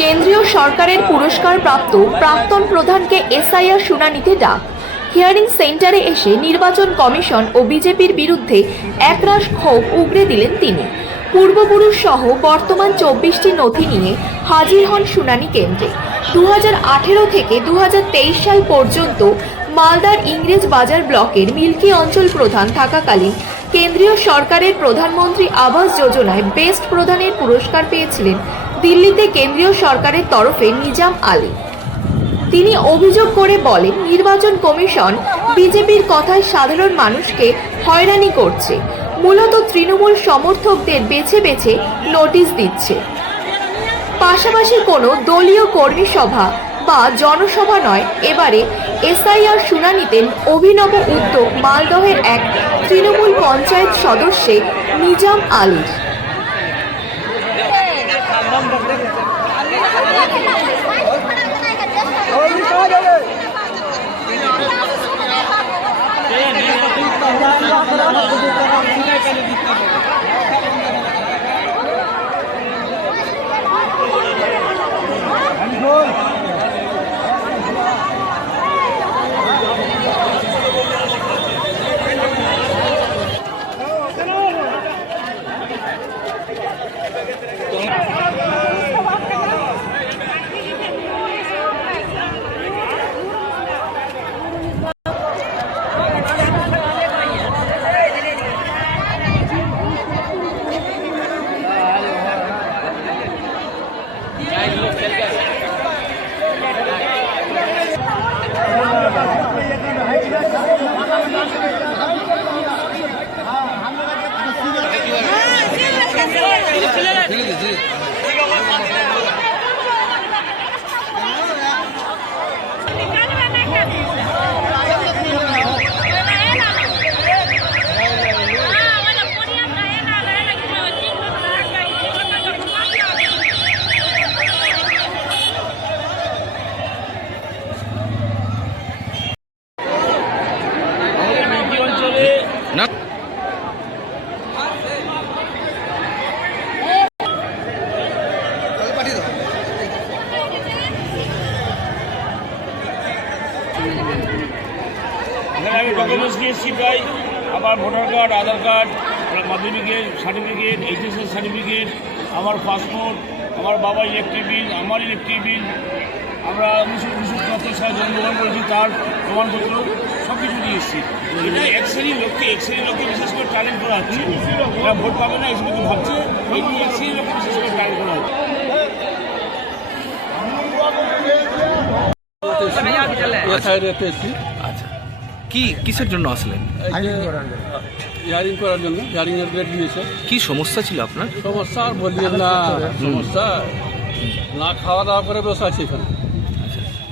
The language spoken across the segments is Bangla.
কেন্দ্রীয় সরকারের পুরস্কার প্রাপ্ত প্রাক্তন প্রধানকে এসআইআর শুনানিতে ডাক। হিয়ারিং সেন্টারে এসে নির্বাচন কমিশন ও বিজেপির বিরুদ্ধে একরাশ ক্ষোভ উগরে দিলেন তিনি। পূর্বপুরুষ সহ বর্তমান চব্বিশটি নথি নিয়ে হাজির হন শুনানি কেন্দ্রে। দু হাজার আঠেরো থেকে দু হাজার তেইশ সাল পর্যন্ত মালদার ইংরেজ বাজার ব্লকের মিল্কি অঞ্চল প্রধান থাকাকালীন কেন্দ্রীয় সরকারের প্রধানমন্ত্রী আবাস যোজনায় বেস্ট প্রধানের পুরস্কার পেয়েছিলেন দিল্লিতে কেন্দ্রীয় সরকারের তরফে নিজাম আলী। তিনি অভিযোগ করে বলেন, নির্বাচন কমিশন বিজেপির কথায় সাধারণ মানুষকে হয়রানি করছে। মূলত তৃণমূল সমর্থকদের বেছে বেছে নোটিশ দিচ্ছে। পাশাপাশি কোনো দলীয় কর্মী সভা বা জনসভা নয়, এবারে এসআইআর শুনানিতে অভিনব উদ্যোগ মালদহের এক তৃণমূল পঞ্চায়েত সদস্যে নিজাম আলীর। आगे মিল্কি ডকুমেন্টস নিয়ে এসেছি আমার ভোটার কার্ড আধার কার্ড মাধ্যমিকের সার্টিফিকেট এইচএসএর সার্টিফিকেট আমার পাসপোর্ট আমার বাবা ইলেকট্রিক বিল আমার ইলেকট্রিক বিল আমরা উনিশশো উনিশশো চুয়াত্তর সালে জন্মগ্রহণ করেছি, তার প্রমাণপত্র সব কিছু নিয়ে এসেছি। এটা এক শ্রেণির লোককে, এক শ্রেণির লোককে বিশেষ করে ট্যালেন্ট করা হচ্ছে। এরা ভোট পাবে না এসব কিছু ভাবছে, এই এক শ্রেণির লোককে বিশেষ করে ট্যালেন্ট করা হচ্ছে। কি কিসের জন্য আসলেন? ইয়ারিং করার জন্য ইয়ারিং এর ডেট নিয়েছে। কি সমস্যা ছিল আপনার? সমস্যা আর বলবেন না সমস্যা। না খাওয়া দাওয়া করে বসে আছে এখানে।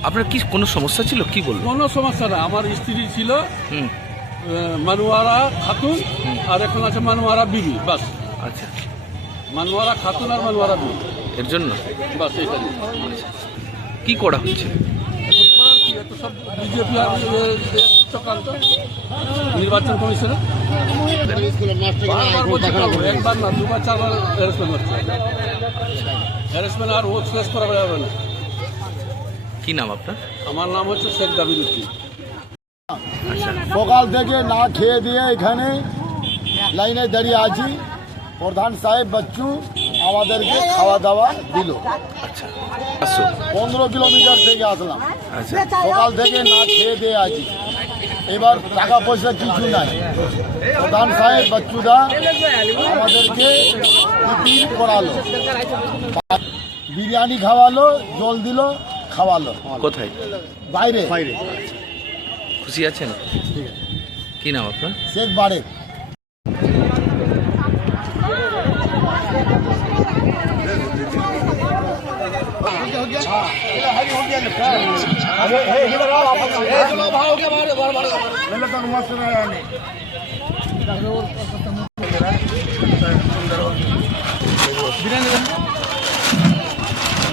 আপনার কি কোনো সমস্যা ছিল? কি বলব কোনো সমস্যা না আমার স্ত্রী ছিল মানুয়ারা খাতুন আর এখন আছে মানুয়ারা বিবি বাস। আচ্ছা। মানুয়ারা খাতুন আর মানুয়ারা বিবি। এর জন্য? বাস এখানে কি করা হচ্ছে এখন করার কি এত সব বিজেপি চক্রান্ত নির্বাচন কমিশনে। বারবার বলছে একবার না দুবার চারবার হ্যারাসমেন্ট হচ্ছে। হ্যারাসমেন্ট আর ও শেষ করা যাবে না। কি নাম আপনার? আমার নাম হচ্ছে শেখ দাবিদুদ্দিন আচ্ছা। সকাল থেকে না খেয়ে দিয়ে এখানে লাইনে দাঁড়িয়ে আছি। প্রধান সাহেব বাচ্চু আমাদেরকে খাওয়া দাওয়া দিল। আচ্ছা পনেরো কিলোমিটার থেকে আসলাম। আচ্ছা। সকাল থেকে না খেয়ে দিয়ে আছি। এবার টাকা পয়সা কিছু নাই। প্রধান সাহেব বাচ্চুদা আমাদেরকে টিফিন করালো। বিরিয়ানি খাওয়ালো জল দিল খাওয়ালো। কোথায়? বাইরে। খুশি আছেন? কি নাম আপনার? শেখ বারেক।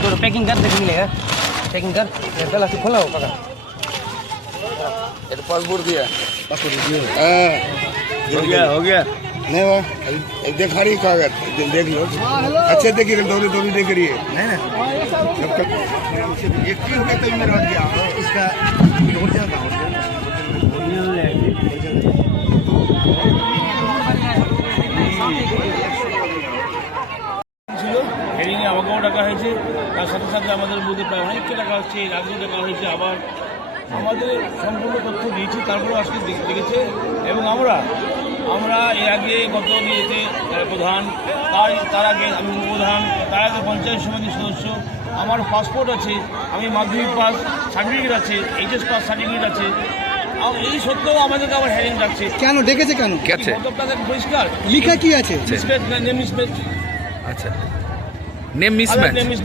तो पैकिंग कर देख मिलेगा पैकिंग कर। पहला से खोला हो काका पासपोर्ट दिया हो। गया हो गया। नहीं वो देखा रही कागज़ देख लो। अच्छे देखिए दौड़ी दौड़ी देख रही है। नहीं ना एक ही हो गया तभी मेरा गया इसका ছিল হেরিংয়ে আমাকেও ডাকা হয়েছে। তার সাথে সাথে আমাদের মধ্যে প্রায় অনেককে ডাকা হচ্ছে। রাজ্যে ডাকা হয়েছে। আবার আমাদের সম্পূর্ণ তথ্য দিয়েছি। তারপরে আজকে দেখেছে। এবং আমরা আমরা এর আগে গত দিয়েতে প্রধান তার তার আগে আমি উপপ্রধান তার আগে পঞ্চায়েত সমিতির সদস্য। আমার পাসপোর্ট আছে আমি মাধ্যমিক পাস সার্টিফিকেট আছে এইচএস পাস সার্টিফিকেট আছে। এই সত্ত্বেও আমাদেরকে আবার হ্যারিং ডাকছে কেন? ডেকেছে কেন? পরিষ্কার? লিখা কি আছে? মিসম্যাচ নেম মিসম্যাচ আচ্ছা। Name mismatch name is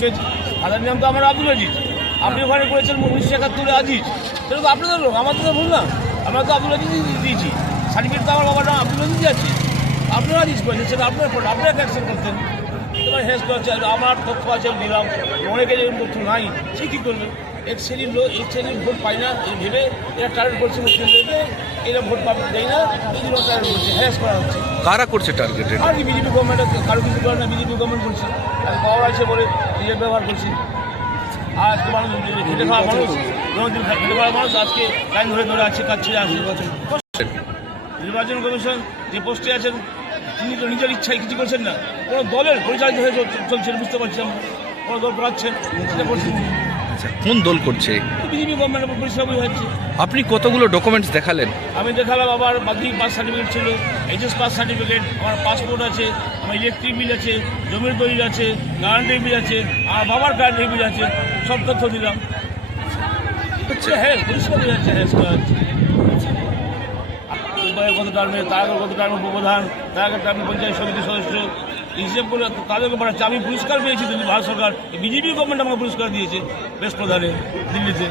other নাম তো আমার আব্দুল আজিজ। আপনি ওখানে করেছেন উনিশশো একাত্তরে আজিজ। সেটা তো আপনাদের লোক আমার তো ভুল না। আমরা তো আব্দুল আজিজ দিয়েছি। সার্টিফিকেট তো আমার বাবার নাম আব্দুল আছে আপনারা আজিজ করেছেন সেটা আপনার ফোন আপনারা ক্যান্সেল করতেন তোমার হেস করছে আমার তথ্য আছে আমি দিলাম। অনেকে যেরকম তথ্য নাই সে কী করবে? এক শ্রেণির লোক এক শ্রেণির ভোট পায় না এই ভেবে এরা টার্গেট করছে মুসলিমদেরকে এরা ভোট পাবে দেয় না এই জন্য টার্গেট করছে হ্যারাস করা হচ্ছে। কারা করছে টার্গেট আর কি বিজেপি গভর্নমেন্ট কারও কিছু করে না বিজেপি গভর্নমেন্ট করছে। আর পাওয়ার আছে বলে নিজের ব্যবহার করছে। আর মানুষ খেটে খাওয়া মানুষ রোদিন খেটে খাওয়া মানুষ আজকে লাইন ধরে ধরে আছে কাজ ছেড়ে আসে নির্বাচন কমিশন যে পোস্টে আছেন তিনি তো নিজের ইচ্ছায় কিছু করছেন না। কোনো দলের পরিচালিত হয়ে চল- চলছেন বুঝতে পারছি আমরা। কোনো দল করছেন আচ্ছা কোন দল করছে? বিজেপি গভর্নমেন্টের পরিশ্রমই হচ্ছে। আপনি কতগুলো ডকুমেন্টস দেখালেন? আমি দেখালাম আবার মাধ্যমিক পাস সার্টিফিকেট ছিল এইচএস পাস সার্টিফিকেট আমার পাসপোর্ট আছে আমার ইলেকট্রিক বিল আছে জমির দলিল আছে কারেন্টের বিল আছে আর বাবার কারেন্টের বিল আছে সব তথ্য দিলাম। হ্যাঁ পরিষ্কার হয়ে যাচ্ছে হ্যাঁ কত টার্মে তার কত টার্মে উপপ্রধান তার আগে টার্মে পঞ্চায়েত সমিতির সদস্য। হিসেব করে তাদেরকে বাড়াচ্ছে আমি পুরস্কার পেয়েছি দিল্লি ভারত সরকার। বিজেপি গভর্নমেন্ট আমাকে পুরস্কার দিয়েছে বেশ প্রধানে দিল্লিতে।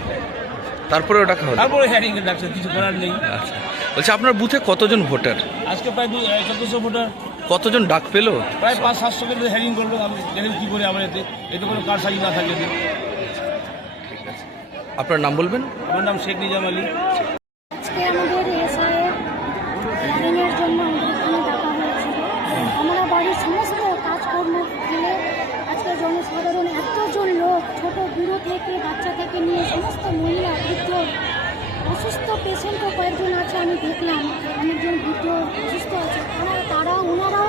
তারপরে ডাকা হলো তারপরে হ্যারিং ডাকছে কিছু করার নেই। আচ্ছা। বলছি আপনার বুথে কতজন ভোটার? আজকে প্রায় চোদ্দোশো ভোটার। কতজন ডাক পেল? প্রায় পাঁচ সাতশো কেন্দ্রে হ্যারিং করল আমি দেখেন কী করে আমার এতে এতে কোনো কার সাজি না থাকে। আপনার নাম বলবেন? আমার নাম শেখ নিজাম আলী আজকে আমাদের এসআইয়ের হিয়ারিংয়ের জন্য আমাদের এখানে ডাকা হয়েছিল আমরা বাড়ির সমস্ত কাজকর্ম ফেলে আজকে জনসাধারণ এতজন লোক ছোট বুড়ো থেকে বাচ্চা থেকে নিয়ে সমস্ত মহিলা বৃদ্ধ অসুস্থ পেশেন্টও কয়েকজন আছে আমি দেখলাম অনেকজন বৃদ্ধ অসুস্থ আছে তারা তারা ওনারাও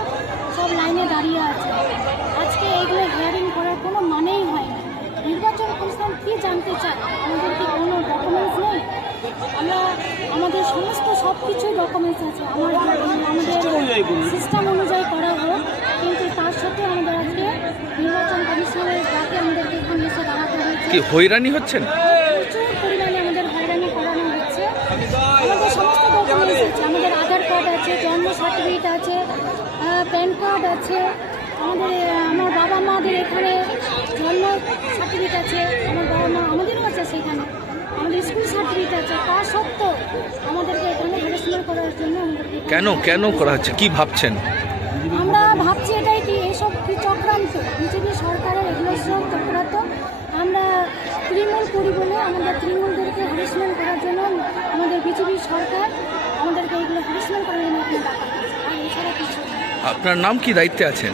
সব লাইনে দাঁড়িয়ে আছে আজকে এগুলো হিয়ারিং করার কোনো মানেই হয় না নির্বাচন কমিশন কী জানতে চায় আমাদের কি কোনো ডকুমেন্টস নেই আমরা আমাদের সমস্ত সব কিছু ডকুমেন্টস আছে আমার আমাদের সিস্টেম অনুযায়ী করা হোক কিন্তু তার সাথে আমাদের আজকে নির্বাচন কমিশনের ডাকে আমাদেরকে এখানে এসে দাঁড়াতে হয়েছে কি হয়রানি হচ্ছেন? প্রচুর পরিমাণে আমাদের হয়রানি করানো হচ্ছে। আমাদের সমস্ত আমাদের আধার কার্ড আছে জন্ম সার্টিফিকেট আছে প্যান কার্ড আছে আমাদের আমার বাবা মাদের এখানে জন্ম সার্টিফিকেট আছে আমার বাবা মা আমাদেরও আছে সেখানে। আমাদের স্কুল সার্টিফিকেট আছে তা সত্ত্বেও আমাদেরকে এখানে হ্যারাসমেন্ট করার জন্য কেন কেন করা হচ্ছে? কি ভাবছেন? আমরা ভাবছি এটাই কি এইসব কি চক্রান্ত? বিজেপি সরকারের এগুলো চক্রান্ত। তৃণমূল পরিবহনে আমাদের তৃণমূলদেরকে হ্যারাসমেন্ট করার জন্য আমাদের বিজেপি সরকার আমাদেরকে এগুলো হ্যারাসমেন্ট করার জন্য আপনার নাম কি? দায়িত্বে আছেন?